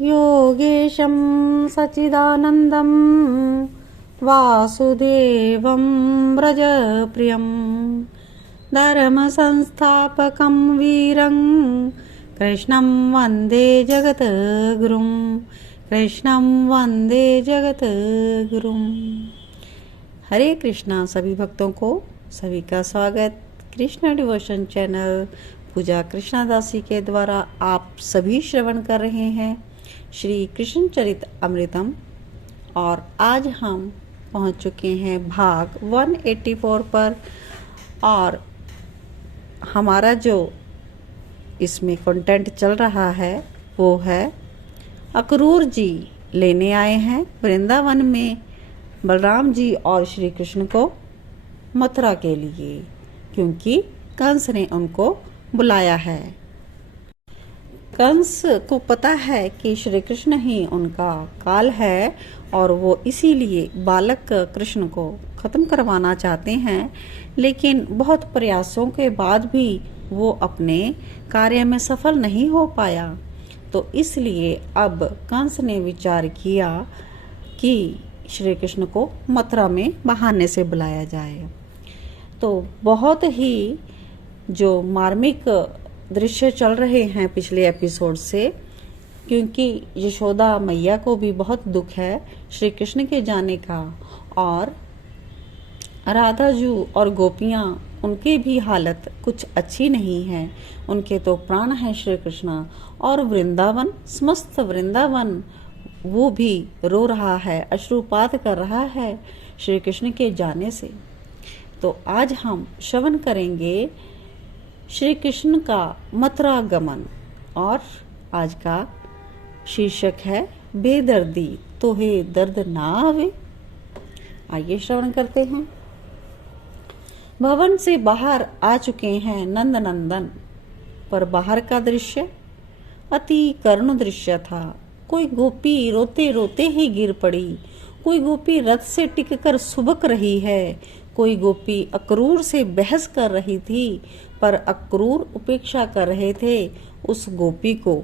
योगेशं सच्चिदानन्दं वासुदेवं व्रजप्रियं धर्मसंस्थापकं वीरं कृष्णं वन्दे जगद्गुरुं हरे कृष्णा। सभी भक्तों को सभी का स्वागत कृष्णा डिवोशन चैनल पूजा कृष्णा दासी के द्वारा आप सभी श्रवण कर रहे हैं श्री कृष्ण चरित अमृतम। और आज हम पहुंच चुके हैं भाग 184 पर। और हमारा जो इसमें कंटेंट चल रहा है वो है अक्रूर जी लेने आए हैं वृंदावन में बलराम जी और श्री कृष्ण को मथुरा के लिए, क्योंकि कंस ने उनको बुलाया है। कंस को पता है कि श्री कृष्ण ही उनका काल है और वो इसीलिए बालक कृष्ण को खत्म करवाना चाहते हैं, लेकिन बहुत प्रयासों के बाद भी वो अपने कार्य में सफल नहीं हो पाया। तो इसलिए अब कंस ने विचार किया कि श्री कृष्ण को मथुरा में बहाने से बुलाया जाए। तो बहुत ही जो मार्मिक दृश्य चल रहे हैं पिछले एपिसोड से, क्योंकि यशोदा मैया को भी बहुत दुख है श्री कृष्ण के जाने का, और राधा जू और गोपियां उनकी भी हालत कुछ अच्छी नहीं है। उनके तो प्राण है श्री कृष्ण, और वृंदावन समस्त वृंदावन वो भी रो रहा है, अश्रुपात कर रहा है श्री कृष्ण के जाने से। तो आज हम श्रवण करेंगे श्री कृष्ण का मथुरा गमन, और आज का शीर्षक है बेदर्दी तोहे दर्द ना आवे। आइए श्रवण करते हैं। भवन से बाहर आ चुके हैं नंद नंदन, पर बाहर का दृश्य अति करुण दृश्य था। कोई गोपी रोते रोते ही गिर पड़ी, कोई गोपी रथ से टिककर सुबक रही है, कोई गोपी अक्रूर से बहस कर रही थी, पर अक्रूर उपेक्षा कर रहे थे उस गोपी को।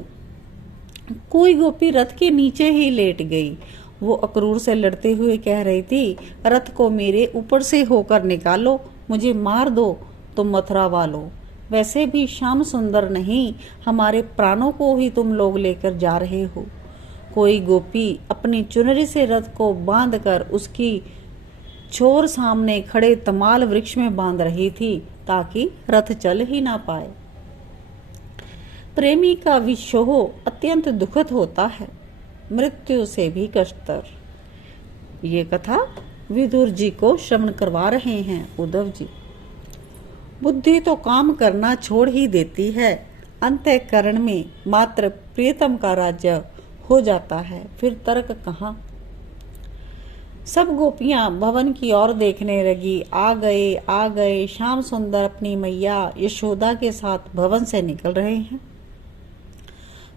कोई गोपी रथ के नीचे ही लेट गई। वो अक्रूर से लड़ते हुए कह रही थी, रथ को मेरे ऊपर से होकर निकालो, मुझे मार दो तुम मथुरा वालों। वैसे भी श्याम सुंदर नहीं, हमारे प्राणों को ही तुम लोग लेकर जा रहे हो। कोई गोपी अपनी चुनरी से रथ को बांधकर उसकी छोर सामने खड़े तमाल वृक्ष में बांध रही थी, ताकि रथ चल ही ना पाए। प्रेमी का विशोह अत्यंत दुखद होता है, मृत्यु से भी कष्टतर। ये कथा विदुर जी को श्रवण करवा रहे हैं उद्धव जी। बुद्धि तो काम करना छोड़ ही देती है, अंतःकरण में मात्र प्रियतम का राज्य हो जाता है, फिर तर्क कहाँ। सब गोपियां भवन की ओर देखने लगी। आ गए श्याम सुंदर अपनी मैया यशोदा के साथ भवन से निकल रहे हैं।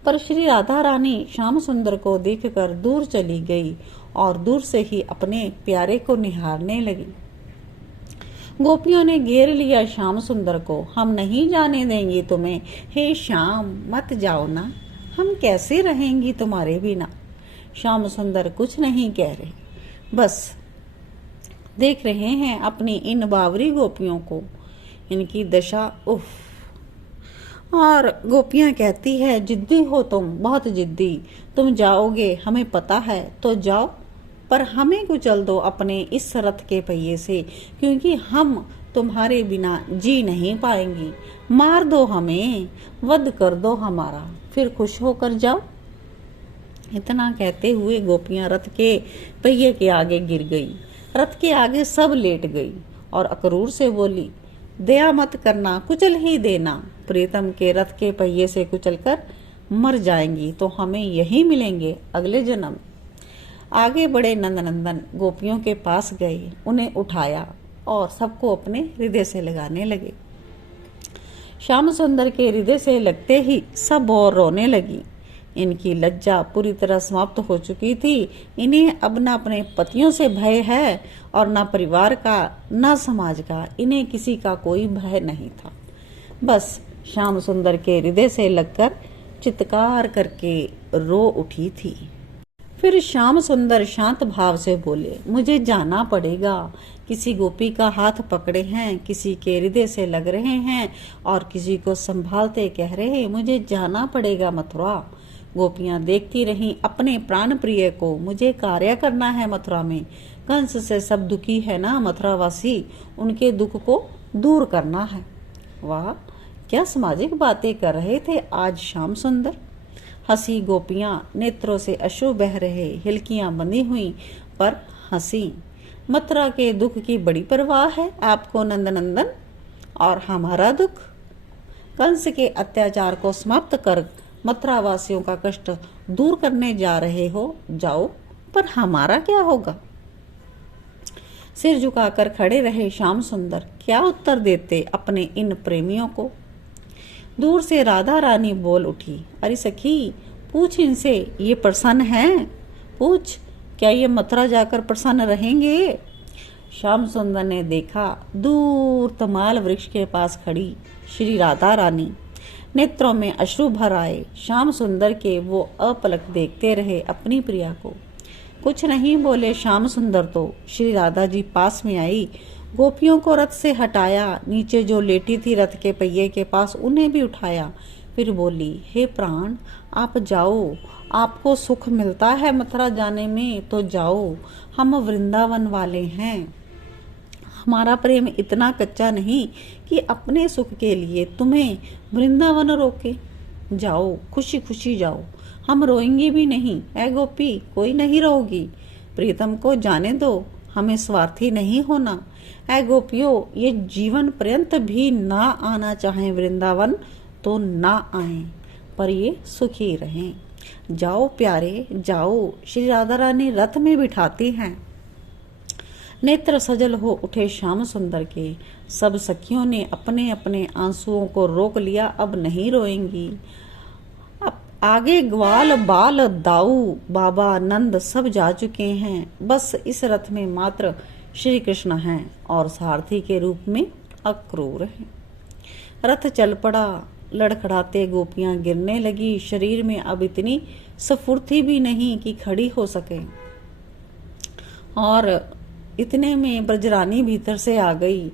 पर श्री राधा रानी श्याम सुंदर को देखकर दूर चली गई और दूर से ही अपने प्यारे को निहारने लगी। गोपियों ने घेर लिया श्याम सुंदर को। हम नहीं जाने देंगी तुम्हें, हे श्याम मत जाओ ना, हम कैसे रहेंगी तुम्हारे बिना। श्याम सुंदर कुछ नहीं कह रहे, बस देख रहे हैं अपनी इन बावरी गोपियों को, इनकी दशा उफ। और गोपियां कहती है, जिद्दी हो तुम, बहुत जिद्दी, तुम जाओगे हमें पता है तो जाओ, पर हमें कुचल दो अपने इस रथ के पहिए से, क्योंकि हम तुम्हारे बिना जी नहीं पाएंगी। मार दो हमें, वध कर दो हमारा, फिर खुश होकर जाओ। इतना कहते हुए गोपियां रथ के पहिए के आगे गिर गई। रथ के आगे सब लेट गई और अक्रूर से बोली, दया मत करना, कुचल ही देना। प्रीतम के रथ के पहिए से कुचलकर मर जाएंगी तो हमें यही मिलेंगे अगले जन्म। आगे बढ़े नंदनंदन गोपियों के पास गए, उन्हें उठाया और सबको अपने हृदय से लगाने लगे। श्याम सुंदर के हृदय से लगते ही सब और रोने लगी। इनकी लज्जा पूरी तरह समाप्त हो चुकी थी। इन्हें अब न अपने पतियों से भय है और न परिवार का न समाज का, इन्हें किसी का कोई भय नहीं था। बस श्याम सुंदर के हृदय से लगकर चित्कार करके रो उठी थी। फिर श्याम सुंदर शांत भाव से बोले, मुझे जाना पड़ेगा। किसी गोपी का हाथ पकड़े हैं, किसी के हृदय से लग रहे हैं और किसी को संभालते कह रहे, मुझे जाना पड़ेगा मथुरा। गोपियां देखती रहीं अपने प्राण प्रिय को। मुझे कार्य करना है मथुरा में। कंस से सब दुखी है ना मथुरावासी, उनके दुख को दूर करना है। वाह, क्या सामाजिक बातें कर रहे थे आज श्याम सुंदर। हंसी गोपियां, नेत्रों से अश्रु बह रहे, हिलकियां बंधी हुई पर हंसी। मथुरा के दुख की बड़ी परवाह है आपको नंदनंदन, और हमारा दुख? कंस के अत्याचार को समाप्त कर मथुरा वासियों का कष्ट दूर करने जा रहे हो, जाओ, पर हमारा क्या होगा? सिर झुकाकर खड़े रहे श्याम सुंदर। क्या उत्तर देते अपने इन प्रेमियों को? दूर से राधा रानी बोल उठी, अरे सखी, पूछ इनसे, ये प्रसन्न हैं? पूछ, क्या ये मथुरा जाकर प्रसन्न रहेंगे? श्याम सुंदर ने देखा दूर तमाल वृक्ष के पास खड़ी श्री राधा रानी। नेत्रों में अश्रु भर आए। श्याम सुंदर के वो अपलक देखते रहे अपनी प्रिया को। कुछ नहीं बोले श्याम सुंदर तो श्री राधा जी पास में आई, गोपियों को रथ से हटाया, नीचे जो लेटी थी रथ के पहिए के पास उन्हें भी उठाया। फिर बोली, हे प्राण, आप जाओ, आपको सुख मिलता है मथुरा जाने में तो जाओ, हम वृंदावन वाले हैं। हमारा प्रेम इतना कच्चा नहीं कि अपने सुख के लिए तुम्हें वृंदावन रोके। जाओ, खुशी खुशी जाओ, हम रोएंगे भी नहीं। ऐ गोपी, कोई नहीं रोगी, प्रीतम को जाने दो, हमें स्वार्थी नहीं होना। ऐ गोपियों, ये जीवन पर्यंत भी ना आना चाहें वृंदावन तो ना आए, पर ये सुखी रहें। जाओ प्यारे, जाओ, श्री राधा रानी रथ में बिठाती हैं। नेत्र सजल हो उठे श्याम सुंदर के। सब सखियों ने अपने अपने आंसुओं को रोक लिया, अब नहीं रोएंगी। अब आगे ग्वाल बाल दाऊ बाबा नंद सब जा चुके हैं, बस इस रथ में मात्र श्री कृष्ण हैं और सारथी के रूप में अक्रूर हैं। रथ चल पड़ा, लड़खड़ाते गोपियां गिरने लगी। शरीर में अब इतनी स्फूर्ति भी नहीं कि खड़ी हो सके, और इतने में ब्रजरानी भीतर से आ गई।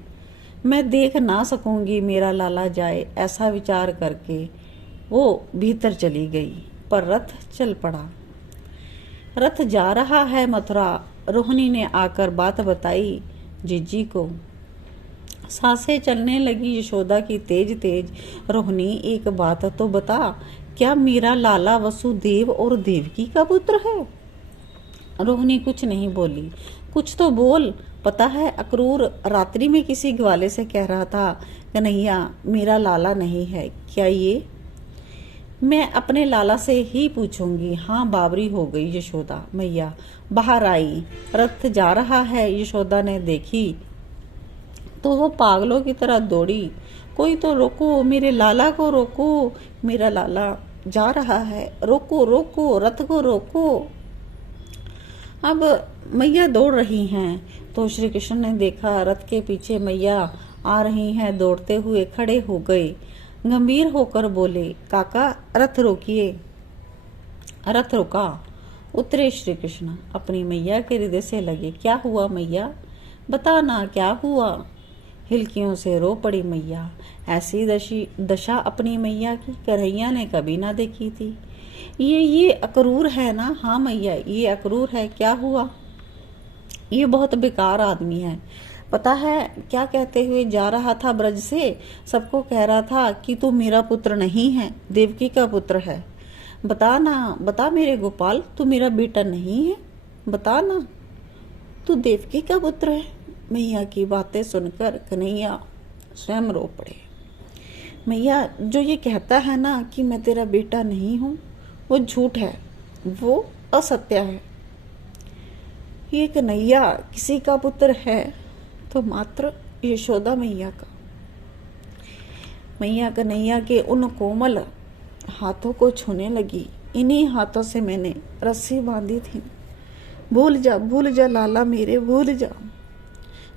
मैं देख ना सकूंगी मेरा लाला जाए, ऐसा विचार करके वो भीतर चली गई। पर रथ चल पड़ा। रथ जा रहा है मथुरा। रोहिणी ने आकर बात बताई जीजी को। सांसें चलने लगी यशोदा की तेज तेज। रोहिणी, एक बात तो बता, क्या मेरा लाला वसुदेव और देवकी का पुत्र है? रोहिणी कुछ नहीं बोली। कुछ तो बोल, पता है अक्रूर रात्रि में किसी ग्वाले से कह रहा था, कन्हैया मेरा लाला नहीं है, क्या ये? मैं अपने लाला से ही पूछूंगी। हाँ, बावरी हो गई यशोदा मैया बाहर आई। रथ जा रहा है। यशोदा ने देखी तो वो पागलों की तरह दौड़ी। कोई तो रोको, मेरे लाला को रोको, मेरा लाला जा रहा है, रोको रोको, रथ को रोको। अब मैया दौड़ रही हैं तो श्री कृष्ण ने देखा रथ के पीछे मैया आ रही हैं, दौड़ते हुए खड़े हो गए। गंभीर होकर बोले, काका रथ रोकिए। रथ रुका। उतरे श्री कृष्ण। अपनी मैया के हृदय से लगे। क्या हुआ मैया, बता ना क्या हुआ? हिलकियों से रो पड़ी मैया। ऐसी दशा अपनी मैया की कन्हैया ने कभी ना देखी थी। ये अक्रूर है ना? हाँ मैया, ये अक्रूर है। क्या हुआ? ये बहुत बेकार आदमी है। पता है क्या कहते हुए जा रहा था ब्रज से? सबको कह रहा था कि तू मेरा पुत्र नहीं है, देवकी का पुत्र है। बता ना, बता मेरे गोपाल, तू मेरा बेटा नहीं है? बता ना, तू देवकी का पुत्र है। मैया की बातें सुनकर कन्हैया स्वयं रो पड़े। मैया, जो ये कहता है ना कि मैं तेरा बेटा नहीं हूँ, वो झूठ है, वो असत्य है। ये कन्हैया किसी का पुत्र है तो मात्र यशोदा मैया का। मैया कन्हैया के उन कोमल हाथों को छूने लगी। इन्हीं हाथों से मैंने रस्सी बांधी थी। भूल जा लाला मेरे, भूल जा।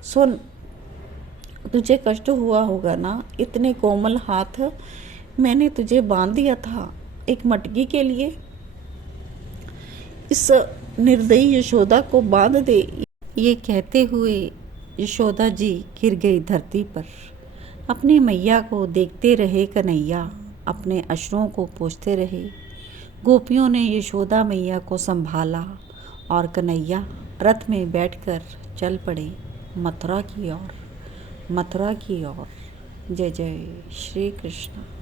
सुन, तुझे कष्ट हुआ होगा ना, इतने कोमल हाथ मैंने तुझे बांध दिया था। एक मटकी के लिए इस निर्दयी यशोदा को बांध दे। ये कहते हुए यशोदा जी गिर गई धरती पर। अपनी मैया को देखते रहे कन्हैया, अपने अश्रुओं को पोंछते रहे। गोपियों ने यशोदा मैया को संभाला और कन्हैया रथ में बैठकर चल पड़े मथुरा की ओर। मथुरा की ओर। जय जय श्री कृष्ण।